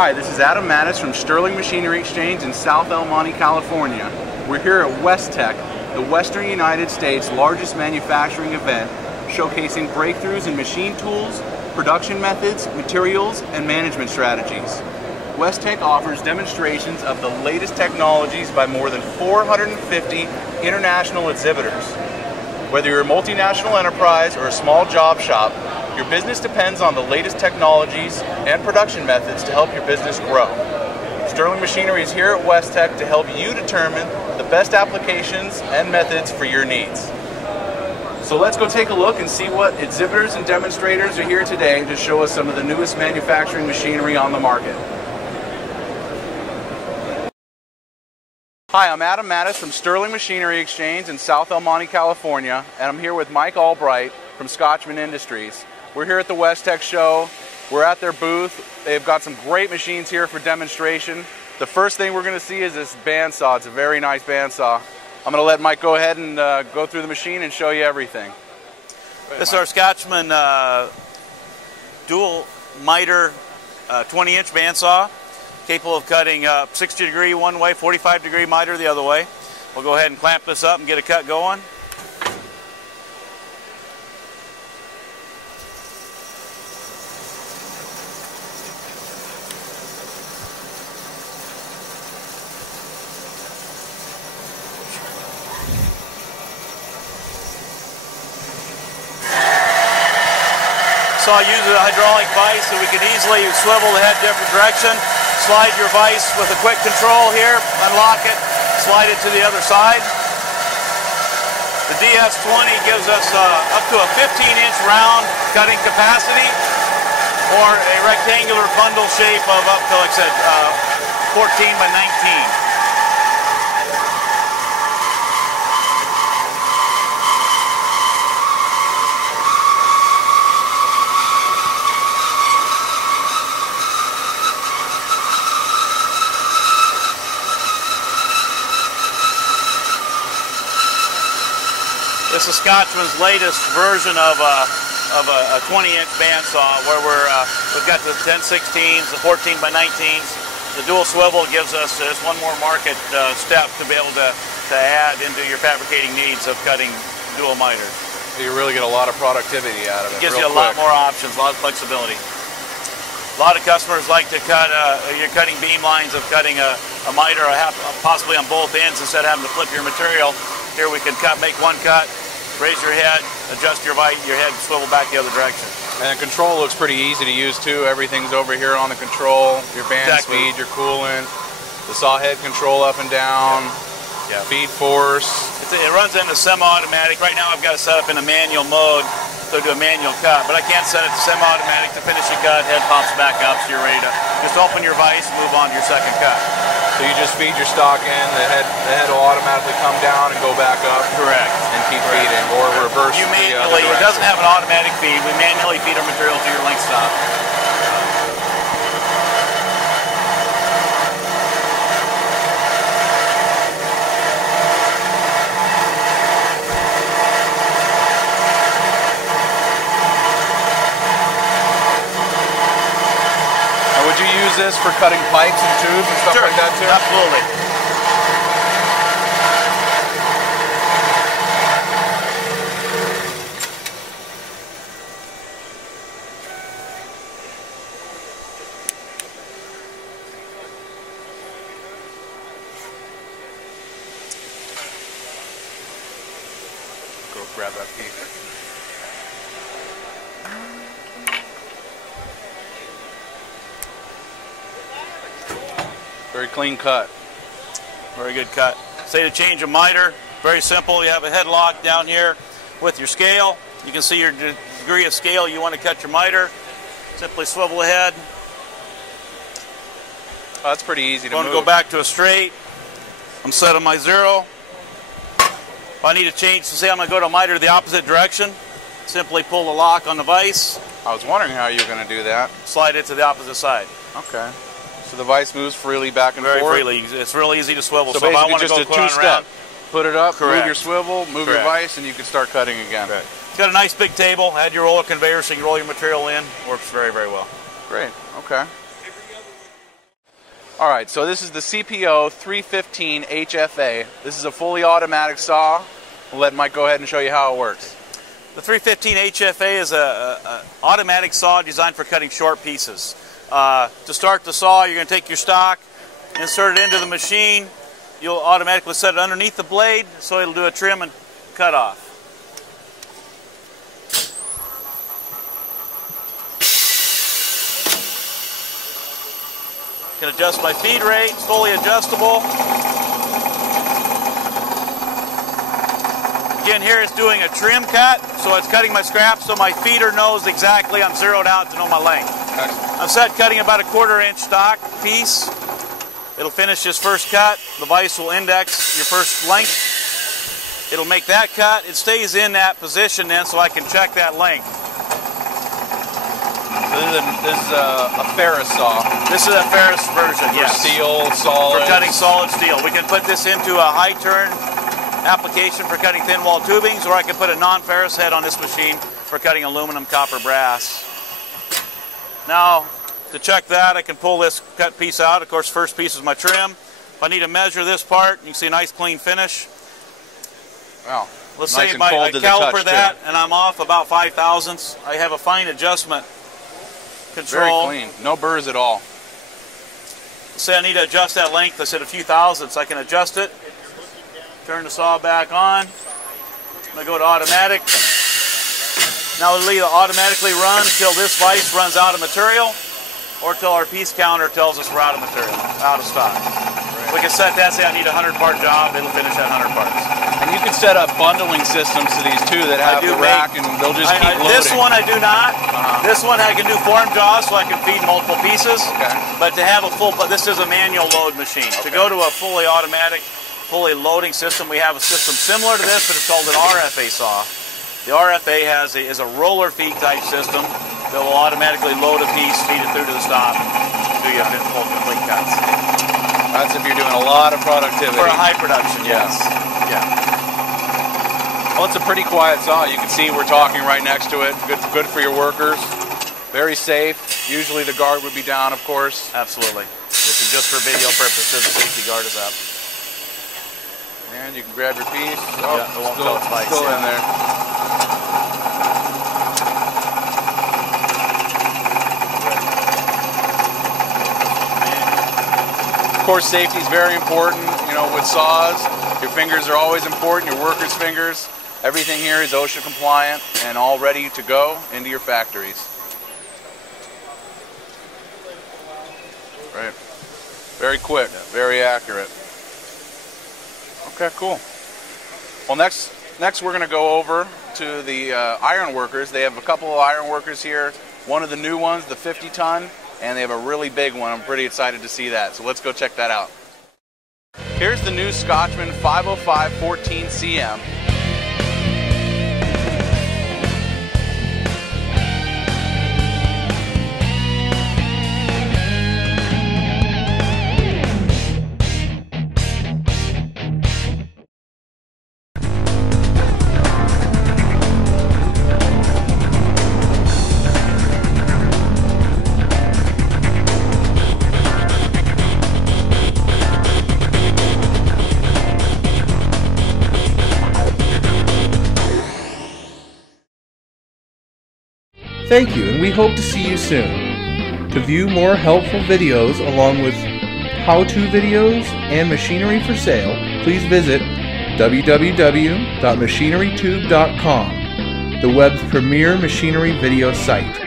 Hi, this is Adam Mattis from Sterling Machinery Exchange in South El Monte, California. We're here at Westec, the Western United States' largest manufacturing event, showcasing breakthroughs in machine tools, production methods, materials, and management strategies. Westec offers demonstrations of the latest technologies by more than 450 international exhibitors. Whether you're a multinational enterprise or a small job shop, your business depends on the latest technologies and production methods to help your business grow. Sterling Machinery is here at Westec to help you determine the best applications and methods for your needs. So let's go take a look and see what exhibitors and demonstrators are here today to show us some of the newest manufacturing machinery on the market. Hi, I'm Adam Mattis from Sterling Machinery Exchange in South El Monte, California, and I'm here with Mike Albright from Scotchman Industries. We're here at the Westec show. We're at their booth. They've got some great machines here for demonstration. The first thing we're going to see is this bandsaw. It's a very nice bandsaw. I'm going to let Mike go ahead and go through the machine and show you everything. This is our Scotchman dual miter 20-inch bandsaw, capable of cutting 60 degree one way, 45 degree miter the other way. We'll go ahead and clamp this up and get a cut going. Saw uses a hydraulic vise so we can easily swivel the head different direction. Slide your vise with a quick control here, unlock it, slide it to the other side. The DS20 gives us up to a 15-inch round cutting capacity, or a rectangular bundle shape of up to, like I said, 14 by 19. This is Scotchman's latest version of a 20-inch bandsaw, where we've got the 10/16s, the 14 by 19s. The dual swivel gives us just one more market step to be able to add into your fabricating needs of cutting dual miters. You really get a lot of productivity out of it. It gives you a lot more options, a lot of flexibility. A lot of customers like to cut, you're cutting beam lines of cutting a miter possibly on both ends instead of having to flip your material. Here we can make one cut, raise your head, adjust your head, swivel back the other direction. And the control looks pretty easy to use too. Everything's over here on the control. Your band speed, your coolant, the saw head control up and down, feed force. It runs into semi-automatic. Right now I've got it set up in a manual mode to do a manual cut, but I can't set it to semi-automatic to finish your cut. Head pops back up so you're ready to just open your vise, move on to your second cut. So you just feed your stock in, the head will automatically come down and go back up. Correct. And keep feeding, or reverse you the other manually, direction. It doesn't have an automatic feed. We manually feed our material to your length stop. Would you use this for cutting pipes and tubes and stuff like that too? Absolutely. Go grab that piece. Very clean cut. Very good cut. Say to change a miter, very simple. You have a head lock down here with your scale. You can see your degree of scale you want to cut your miter. Simply swivel the head. Oh, that's pretty easy to move. I'm going to go back to a straight. I'm set on my zero. If I need to change, so say I'm going to go to a miter the opposite direction, simply pull the lock on the vise. I was wondering how you were going to do that. Slide it to the opposite side. Okay. So the vise moves freely back and forth? Very freely. It's real easy to swivel. So if I basically want to just go a two-step. Put it up, Correct. move your swivel, move your vise, and you can start cutting again. Correct. It's got a nice big table. Add your roller conveyor so you can roll your material in. Works very, very well. Great. Okay. Alright, so this is the CPO 315 HFA. This is a fully automatic saw. I'll let Mike go ahead and show you how it works. The 315 HFA is an automatic saw designed for cutting short pieces. To start the saw, you're going to take your stock, insert it into the machine. You'll automatically set it underneath the blade so it'll do a trim and cut off. Can adjust my feed rate, it's fully adjustable. Again, here it's doing a trim cut, so it's cutting my scraps so my feeder knows exactly I'm zeroed out to know my length. Excellent. I'm set cutting about a 1/4 inch stock piece. It'll finish this first cut. The vise will index your first length. It'll make that cut. It stays in that position then so I can check that length. This is a ferrous saw. This is a ferrous version, for yes. steel, solid. For cutting solid steel. We can put this into a high turn application for cutting thin wall tubings, or I can put a non-ferrous head on this machine for cutting aluminum, copper, brass. Now, to check that, I can pull this cut piece out. Of course, first piece is my trim. If I need to measure this part, you can see a nice clean finish. Wow. Let's nice say and I cold to the caliper touch, that, too. and I'm off about 5 thousandths. I have a fine adjustment control. Very clean. No burrs at all. Let's say I need to adjust that length. I said a few thousandths. I can adjust it. Turn the saw back on. I'm going to go to automatic. Now it'll either automatically run until this vise runs out of material, or till our piece counter tells us we're out of material, out of stock. Right. We can set that, say I need a 100-part job, it'll finish at 100 parts. And you can set up bundling systems to these too that have the rack and they'll just keep loading. This one I do not. This one I can do form jaws so I can feed multiple pieces. Okay. But to have a full, this is a manual load machine. Okay. To go to a fully automatic, fully loading system, we have a system similar to this, but it's called an RFA saw. The RFA is a roller feed type system that will automatically load a piece, feed it through to the stop, do you full complete cuts. That's if you're doing a lot of productivity. For a high production, yes. Yeah. Well, it's a pretty quiet saw. You can see we're talking right next to it. Good for your workers. Very safe. Usually the guard would be down, of course. Absolutely. This is just for video purposes. The safety guard is up. And you can grab your piece. Oh, yeah, it won't tell it's lights, still in there. Of course, safety is very important. You know, with saws, your fingers are always important. Your workers' fingers. Everything here is OSHA compliant and all ready to go into your factories. Right. Very quick. Very accurate. Okay, cool. Well, next we're going to go over to the Ironworkers. They have a couple of Ironworkers here. One of the new ones, the 50-ton, and they have a really big one. I'm pretty excited to see that. So let's go check that out. Here's the new Scotchman 505 14CM. Thank you, and we hope to see you soon. To view more helpful videos along with how-to videos and machinery for sale, please visit www.machinerytube.com, the web's premier machinery video site.